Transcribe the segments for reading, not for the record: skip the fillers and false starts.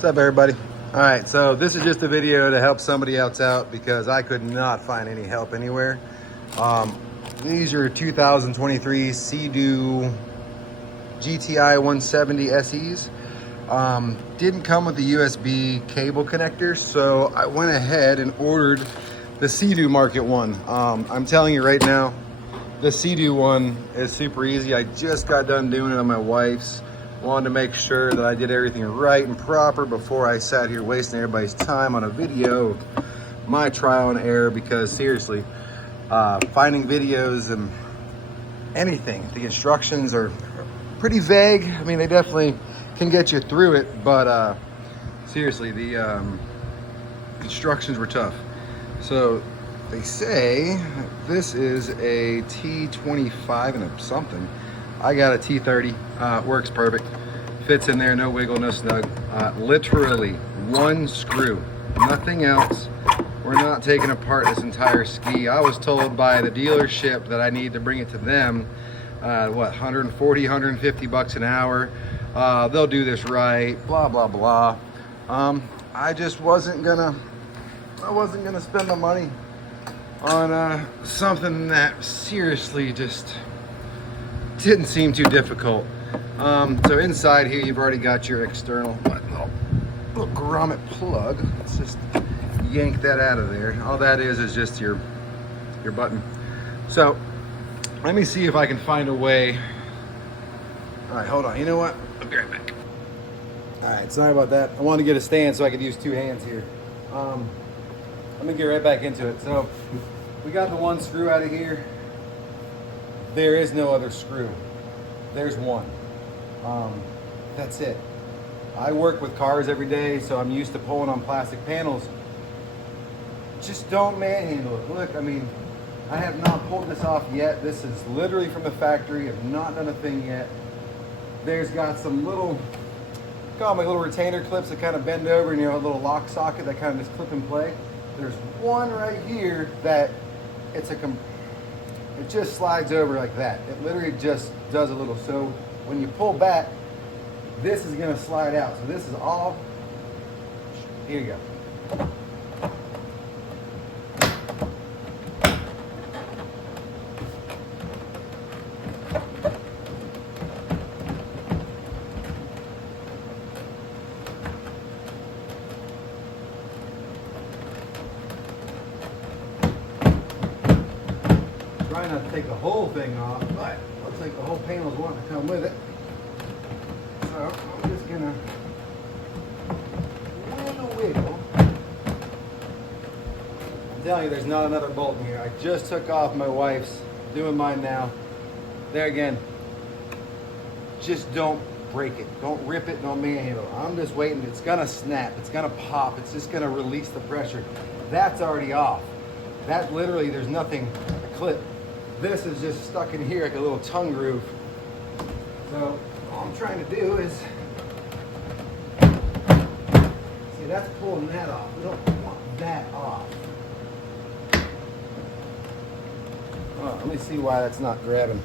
What's up, everybody? All right, so this is just a video to help somebody else out because I could not find any help anywhere. These are 2023 Seadoo GTI 170 SEs. Didn't come with the USB cable connector, so I went ahead and ordered the Seadoo Market one. I'm telling you right now, the Seadoo one is super easy. I just got done doing it on my wife's. Wanted to make sure that I did everything right and proper before I sat here wasting everybody's time on a video of my trial and error, because seriously, finding videos and anything, the instructions are pretty vague. I mean, they definitely can get you through it, but seriously, the instructions were tough. So they say this is a T25 and a something. I got a T30, works perfect. Fits in there, no wiggle, no snug. Literally one screw, nothing else. We're not taking apart this entire ski. I was told by the dealership that I need to bring it to them, what, 140, 150 bucks an hour. They'll do this right, blah, blah, blah. I just wasn't gonna spend the money on something that seriously just didn't seem too difficult. So inside here, you've already got your external little grommet plug. Let's just yank that out of there. All that is just your button. So let me see if I can find a way. All right, hold on. You know what? I'll be right back. All right, sorry about that. I wanted to get a stand so I could use two hands here. Let me get right back into it. So we got the one screw out of here. There is no other screw. There's one. That's it. I work with cars every day, so I'm used to pulling on plastic panels. Just don't manhandle it. Look, I mean, I have not pulled this off yet. This is literally from the factory. I've not done a thing yet. There's got some little, call them like little retainer clips that kind of bend over, and you know, a little lock socket that kind of just clip and play. There's one right here that it just slides over like that. It literally just does a little. So when you pull back, this is gonna slide out. So this is all, here you go. Trying not to take the whole thing off, but looks like the whole panel's wanting to come with it. So I'm just gonna wiggle. I'm telling you, there's not another bolt in here. I just took off my wife's, doing mine now. There again, just don't break it. Don't rip it, don't manhandle it. I'm just waiting. It's gonna snap, it's gonna pop, it's just gonna release the pressure. That's already off. That literally, there's nothing, a clip. This is just stuck in here like a little tongue groove. So all I'm trying to do is, see, that's pulling that off. We don't want that off. Oh, let me see why that's not grabbing.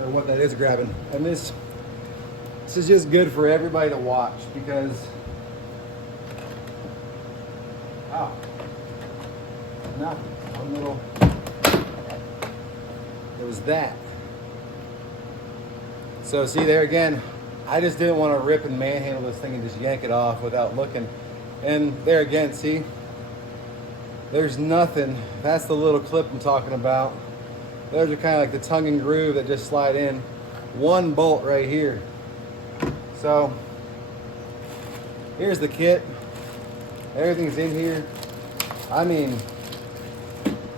Or what that is grabbing. And this is just good for everybody to watch, because nothing. One little, it was that. So see there again, I just didn't want to rip and manhandle this thing and just yank it off without looking. And there again, see, there's nothing. That's the little clip I'm talking about. Those are kind of like the tongue and groove that just slide in. One bolt right here. So here's the kit. Everything's in here. I mean,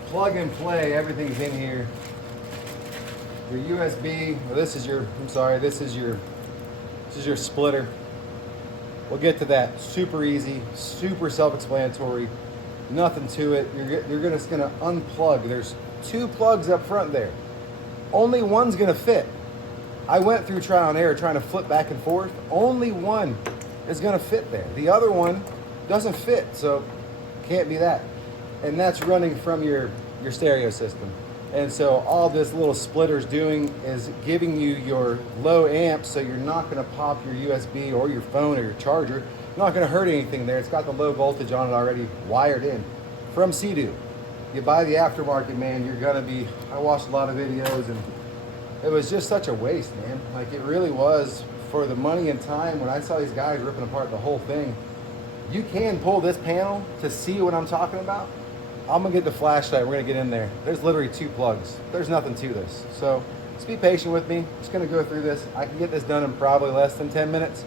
plug and play, everything's in here. Your USB, well, this is your, I'm sorry, this is your splitter. We'll get to that. Super easy, super self-explanatory, nothing to it. You're just gonna unplug. There's two plugs up front there. Only one's gonna fit. I went through trial and error trying to flip back and forth. Only one is gonna fit there. The other one doesn't fit, so can't be that. And that's running from your stereo system. And so all this little splitter's doing is giving you your low amps, so you're not going to pop your USB or your phone or your charger. Not going to hurt anything there. It's got the low voltage on it already wired in from Seadoo. You buy the aftermarket, man, you're going to be, I watched a lot of videos and it was just such a waste, man. Like, it really was, for the money and time. When I saw these guys ripping apart the whole thing, you can pull this panel to see what I'm talking about. I'm gonna get the flashlight, we're gonna get in there. There's literally 2 plugs. There's nothing to this. So just be patient with me. Just gonna go through this. I can get this done in probably less than 10 minutes.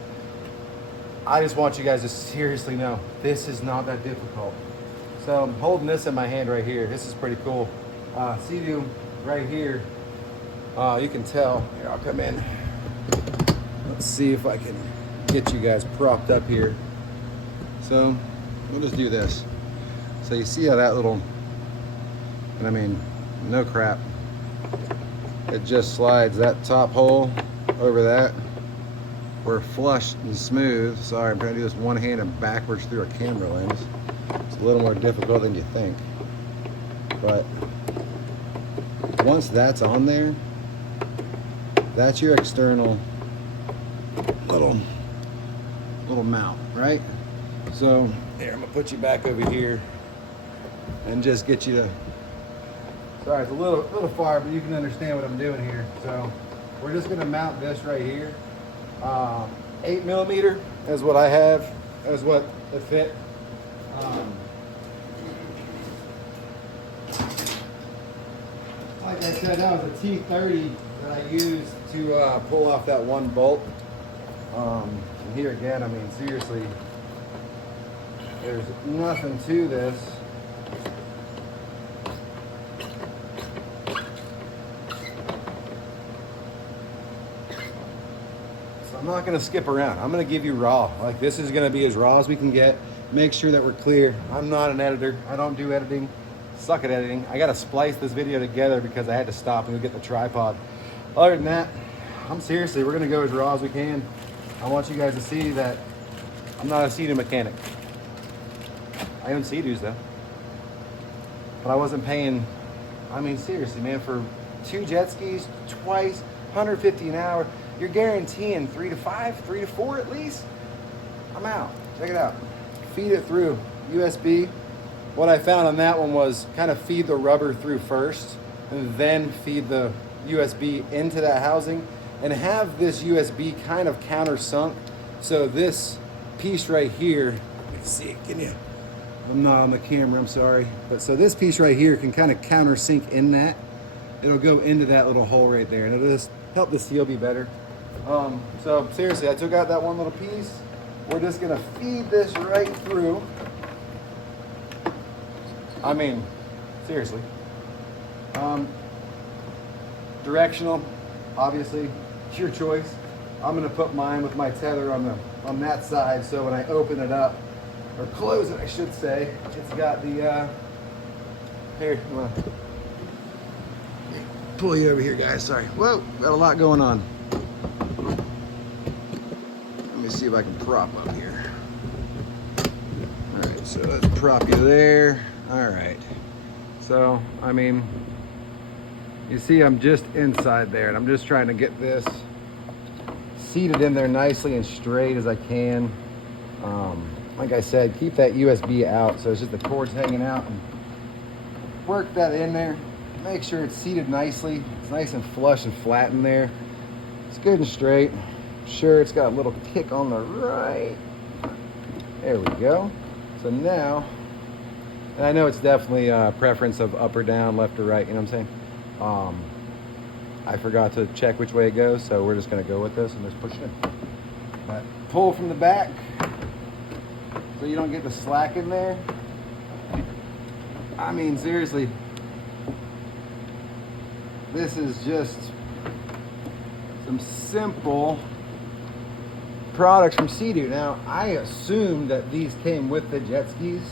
I just want you guys to seriously know, this is not that difficult. So I'm holding this in my hand right here. This is pretty cool. Seadoo right here. You can tell. Here, I'll come in. Let's see if I can get you guys propped up here. So we'll just do this. So you see how that little, and I mean, no crap. It just slides that top hole over that. We're flush and smooth. Sorry, I'm trying to do this one-handed backwards through a camera lens. It's a little more difficult than you think. But once that's on there, that's your external little mount, right? So here, I'm gonna put you back over here and just get you to, sorry, it's a little far, but you can understand what I'm doing here. So we're just gonna mount this right here. 8mm is what I have, is what it fit. Like I said, that was a T30 that I used to pull off that one bolt. And here again, I mean, seriously, there's nothing to this. So I'm not gonna skip around. I'm gonna give you raw. Like, this is gonna be as raw as we can get. Make sure that we're clear. I'm not an editor. I don't do editing. Suck at editing. I gotta splice this video together because I had to stop and go get the tripod. Other than that, we're gonna go as raw as we can. I want you guys to see that I'm not a Seadoo mechanic. I own Seadoos though. But I wasn't paying, I mean, seriously, man, for 2 jet skis, twice, 150 an hour, you're guaranteeing 3 to 5, 3 to 4 at least. I'm out. Check it out. Feed it through USB. What I found on that one was kind of feed the rubber through first and then feed the USB into that housing and have this USB kind of countersunk. So this piece right here, let's see, can you? I'm not on the camera, I'm sorry. But so this piece right here can kind of countersink in that. It'll go into that little hole right there and it'll just help the seal be better. So seriously, I took out that one little piece. We're just gonna feed this right through. I mean, seriously. Directional, obviously, it's your choice. I'm gonna put mine with my tether on that side, so when I open it up, or close it, I should say, it's got the, here, I'm gonna pull you over here, guys, sorry. Whoa, got a lot going on. Let me see if I can prop up here. All right, so let's prop you there. All right, so, I mean, you see I'm just inside there and I'm just trying to get this seated in there nicely and straight as I can. Like I said, keep that USB out so it's just the cords hanging out and work that in there. Make sure it's seated nicely. It's nice and flush and flat in there. It's good and straight. Sure, it's got a little kick on the right. There we go. So now, and I know it's definitely a preference of up or down, left or right, you know what I'm saying? I forgot to check which way it goes, so we're just gonna go with this and just push it in. But pull from the back so you don't get the slack in there. I mean, seriously, this is just some simple products from Seadoo. Now, I assumed that these came with the jet skis,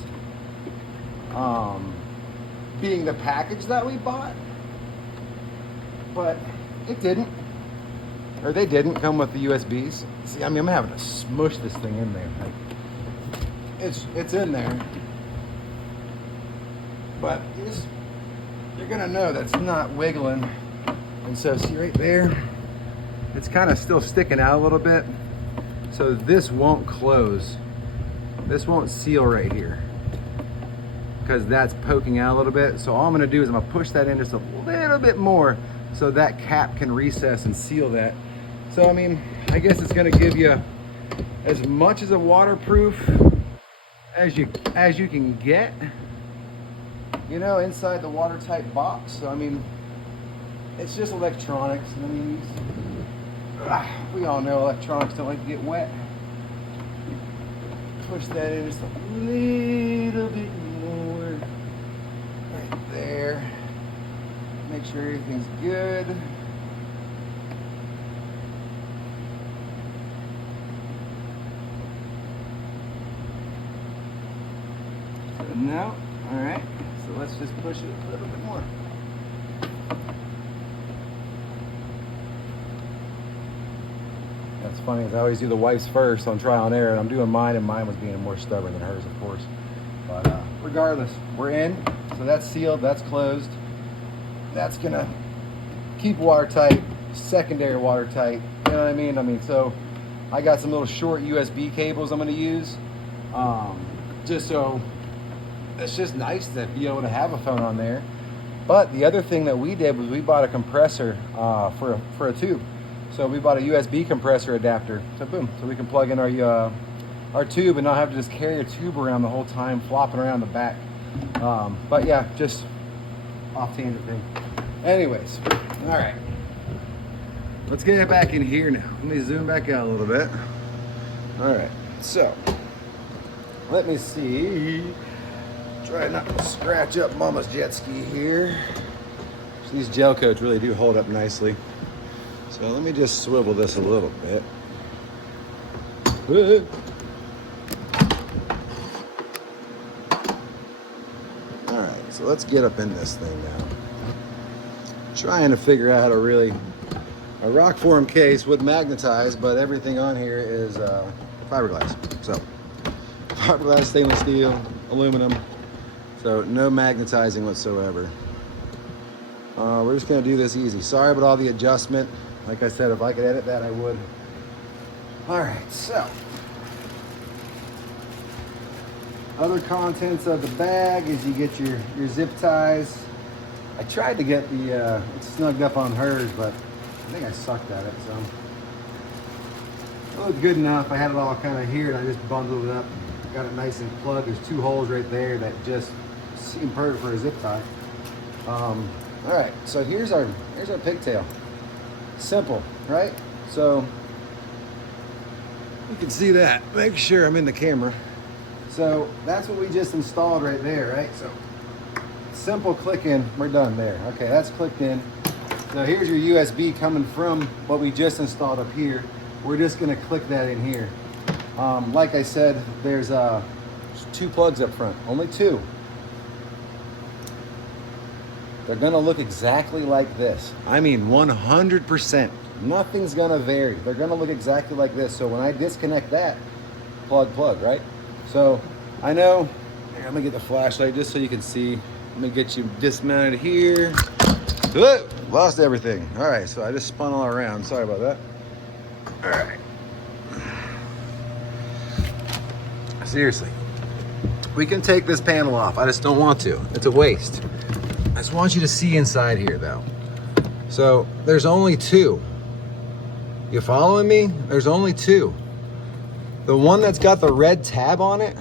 being the package that we bought, but it didn't, or they didn't come with the USBs. See, I mean, I'm having to smush this thing in there. Like, it's in there, but you're gonna know that's not wiggling. And so see right there, it's kind of still sticking out a little bit. So this won't close. This won't seal right here because that's poking out a little bit. So all I'm gonna do is I'm gonna push that in just a little bit more so that cap can recess and seal that. So I mean, I guess it's gonna give you as much as a waterproof as you can get, you know, inside the watertight box. So I mean, it's just electronics. I mean, we all know electronics don't like to get wet. Push that in just a little bit more, right there. Make sure everything's good. So now, all right, so let's just push it a little bit more. That's funny, because I always do the wipes first on trial and error, and I'm doing mine, and mine was being more stubborn than hers, of course. But regardless, we're in. So that's sealed, that's closed. That's gonna keep watertight, secondary watertight. You know what I mean? I mean, so I got some little short USB cables I'm gonna use, just so it's just nice to be able to have a phone on there. But the other thing that we did was we bought a compressor for a tube. So we bought a USB compressor adapter. So boom, so we can plug in our tube and not have to just carry a tube around the whole time, flopping around the back. But yeah, just off tangent thing. Anyways, all right. Let's get it back in here now. Let me zoom back out a little bit. All right, so let me see. Try not to scratch up Mama's jet ski here. So these gel coats really do hold up nicely. So let me just swivel this a little bit. All right, so let's get up in this thing now. Trying to figure out how to really, a rock form case would magnetize, but everything on here is fiberglass. So fiberglass, stainless steel, aluminum. So no magnetizing whatsoever. We're just gonna do this easy. Sorry about all the adjustment. Like I said, if I could edit that, I would. All right, so. Other contents of the bag is you get your zip ties. I tried to get the, it's snugged up on hers, but I think I sucked at it, so. It looked good enough. I had it all kind of here and I just bundled it up. Got it nice and plugged. There's 2 holes right there that just seem perfect for a zip tie. All right, so here's our pigtail. Simple, right? So you can see that. Make sure I'm in the camera. So that's what we just installed right there, right? So simple click in, we're done there. Okay, that's clicked in. So here's your USB coming from what we just installed up here. We're just gonna click that in here. Like I said, there's 2 plugs up front, only 2. They're gonna look exactly like this. I mean, 100%. Nothing's gonna vary. They're gonna look exactly like this. So when I disconnect that, plug, right? So I know, here, let me get the flashlight just so you can see. Let me get you dismounted here. Whoa, lost everything. All right, so I just spun all around. Sorry about that. All right. Seriously, we can take this panel off. I just don't want to. It's a waste. I just want you to see inside here though. So there's only 2. You following me? There's only 2. The one that's got the red tab on it,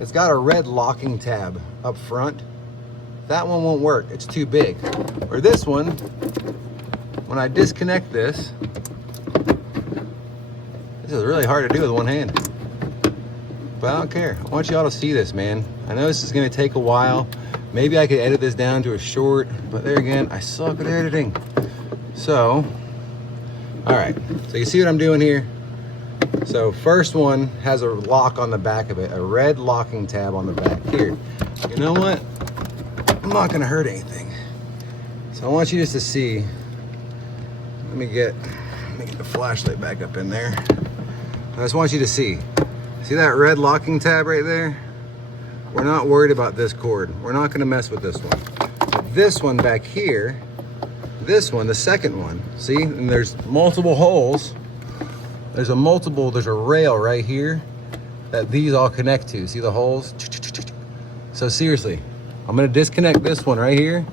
it's got a red locking tab up front. That one won't work, it's too big. Or this one, when I disconnect this is really hard to do with one hand. But I don't care, I want you all to see this, man. I know this is gonna take a while. Maybe I could edit this down to a short, but there again, I suck at editing. So, all right, so you see what I'm doing here? So first one has a lock on the back of it, a red locking tab on the back. Here, you know what? I'm not gonna hurt anything. So I want you just to see, let me get the flashlight back up in there. I just want you to see that red locking tab right there? We're not worried about this cord. We're not gonna mess with this one. this one back here, this one, the second one, see, and there's multiple holes. There's a rail right here that these all connect to. See the holes? So seriously, I'm gonna disconnect this one right here.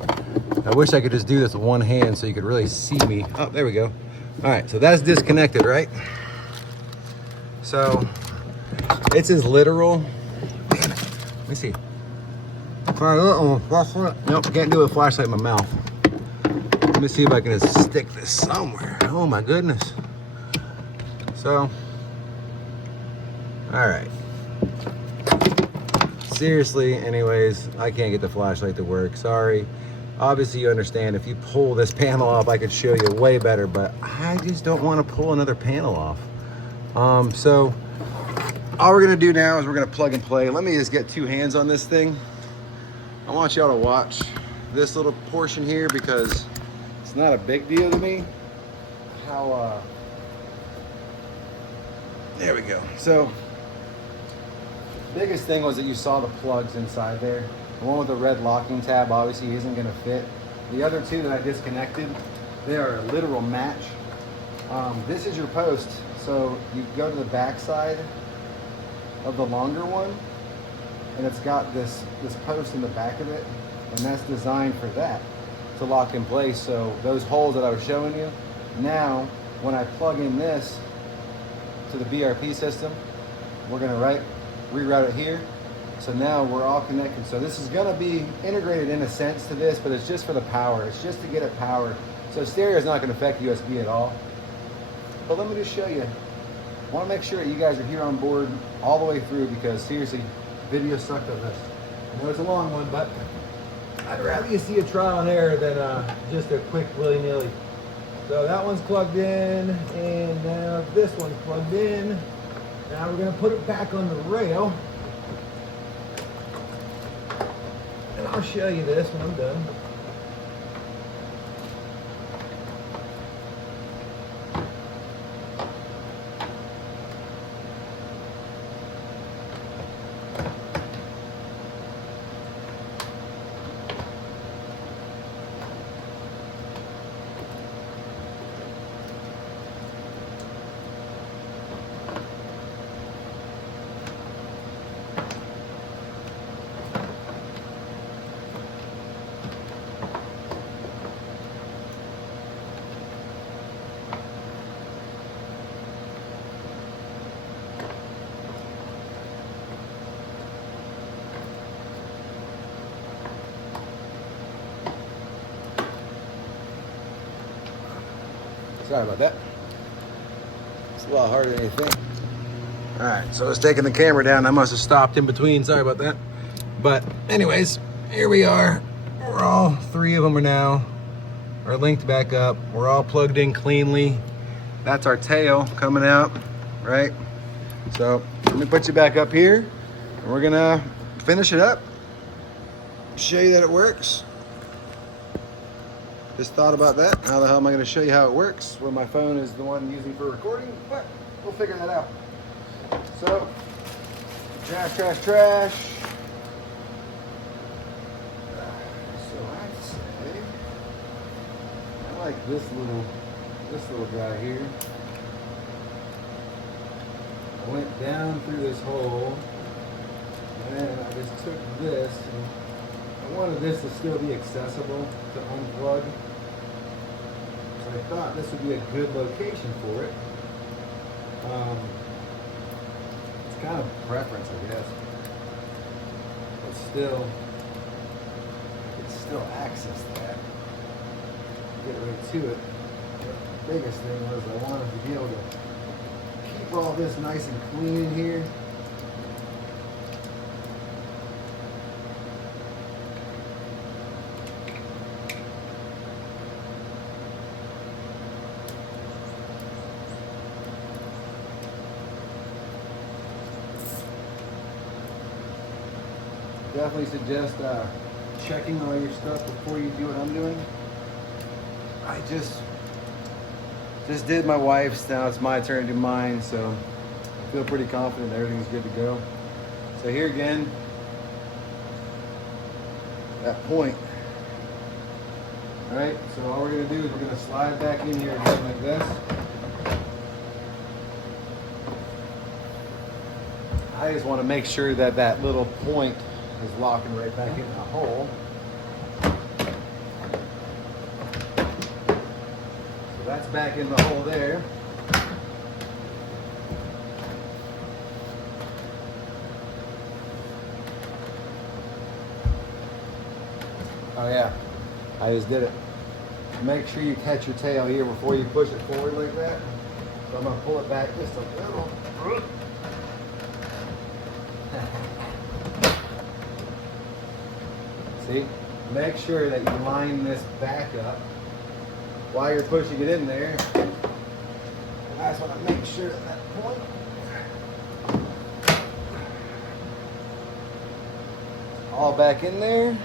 I wish I could just do this with one hand so you could really see me. Oh, there we go. All right, so that's disconnected, right? So it's as literal. Damn it. Let me see. Nope, can't do a flashlight in my mouth. Let me see if I can just stick this somewhere. Oh my goodness. So, all right. Seriously, anyways, I can't get the flashlight to work. Sorry. Obviously, you understand if you pull this panel off, I could show you way better, but I just don't want to pull another panel off. So all we're gonna do now is we're gonna plug and play. Let me just get two hands on this thing. I want y'all to watch this little portion here because it's not a big deal to me. There we go. So biggest thing was that you saw the plugs inside there. The one with the red locking tab obviously isn't gonna fit. The other two that I disconnected, they are a literal match. This is your post. So you go to the back side of the longer one and it's got this post in the back of it, and that's designed for that, to lock in place. So those holes that I was showing you, now when I plug in this to the BRP system, we're gonna reroute it here. So now we're all connected. So this is gonna be integrated in a sense to this, but it's just for the power. It's just to get it power. So stereo is not gonna affect USB at all. But let me just show you. I wanna make sure that you guys are here on board all the way through because seriously, video sucked on this. I know it's a long one, but I'd rather you see a trial and error than just a quick willy-nilly. So that one's plugged in, and now this one's plugged in. Now we're gonna put it back on the rail. And I'll show you this when I'm done. Sorry about that. It's a lot harder than you think. All right, so I was taking the camera down. I must have stopped in between. Sorry about that. But anyways, here we are. We're all three of them are linked back up. We're all plugged in cleanly. That's our tail coming out, right? So let me put you back up here and we're gonna finish it up. Show you that it works. Just thought about that. How the hell am I going to show you how it works when my phone is the one I'm using for recording? But we'll figure that out. So, trash. So I'd say I like this little guy here. I went down through this hole, and then I just took this, and I wanted this to still be accessible to unplug. So I thought this would be a good location for it. It's kind of preference, I guess. But still, I could still access that. Get right to it. But the biggest thing was I wanted to be able to keep all this nice and clean in here. Definitely suggest checking all your stuff before you do what I'm doing. I just did my wife's, now it's my turn to do mine, so I feel pretty confident everything's good to go. So here again, that point All right, so all we're gonna do is we're gonna slide back in here again like this. I just want to make sure that that little point is locking right back in the hole. So that's back in the hole there. Oh yeah, I just did it. Make sure you catch your tail here before you push it forward like that. So I'm gonna pull it back just a little. See? Make sure that you line this back up while you're pushing it in there. And I just want to make sure at that point. All back in there.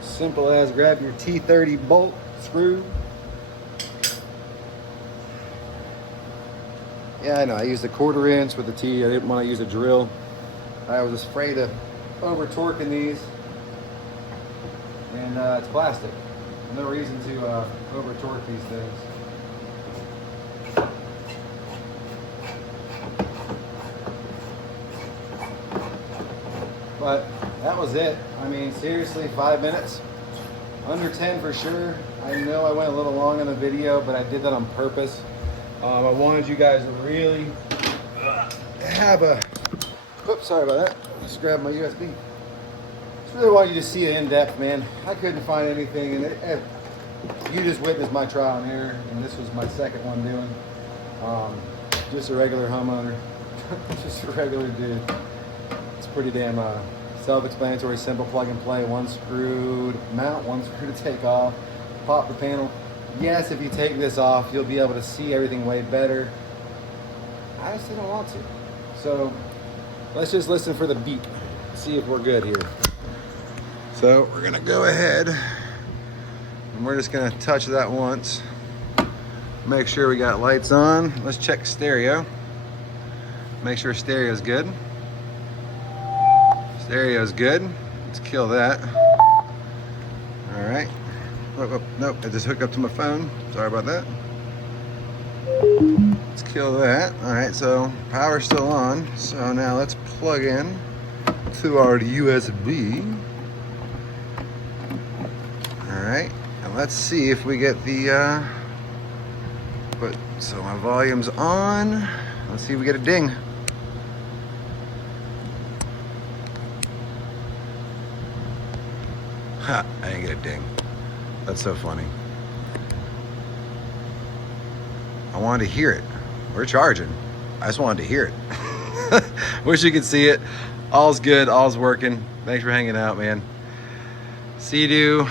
Simple as grab your T30 bolt screw. Yeah, I know, I used a 1/4 inch with the T. I didn't want to use a drill. I was afraid of over torquing these. And it's plastic. No reason to over torque these things. But that was it. I mean, seriously, 5 minutes. Under 10 for sure. I know I went a little long on the video, but I did that on purpose. I wanted you guys to really have a, oops, sorry about that. Just grab my USB. Just really wanted you to see it in depth, man. I couldn't find anything, and you just witnessed my trial and error, and this was my second one doing. Just a regular homeowner, just a regular dude. It's pretty damn self-explanatory, simple plug and play. One screw to mount, one screw to take off, pop the panel. Yes, if you take this off, you'll be able to see everything way better. I just didn't want to. So let's just listen for the beep, see if we're good here. So we're gonna go ahead and we're just gonna touch that once. Make sure we got lights on. Let's check stereo. Make sure stereo's good. Stereo's good. Let's kill that. All right. Oh, nope, I just hooked up to my phone. Sorry about that. Let's kill that. All right, so power's still on. So now let's plug in to our USB. All right, and let's see if we get the, so my volume's on. Let's see if we get a ding. Ha, I didn't get a ding. That's so funny. I wanted to hear it. We're charging. I just wanted to hear it. Wish you could see it. All's good, all's working. Thanks for hanging out, man. Seadoo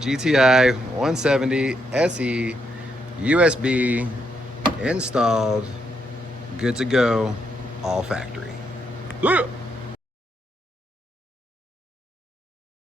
GTI 170 SE USB installed, good to go, all factory.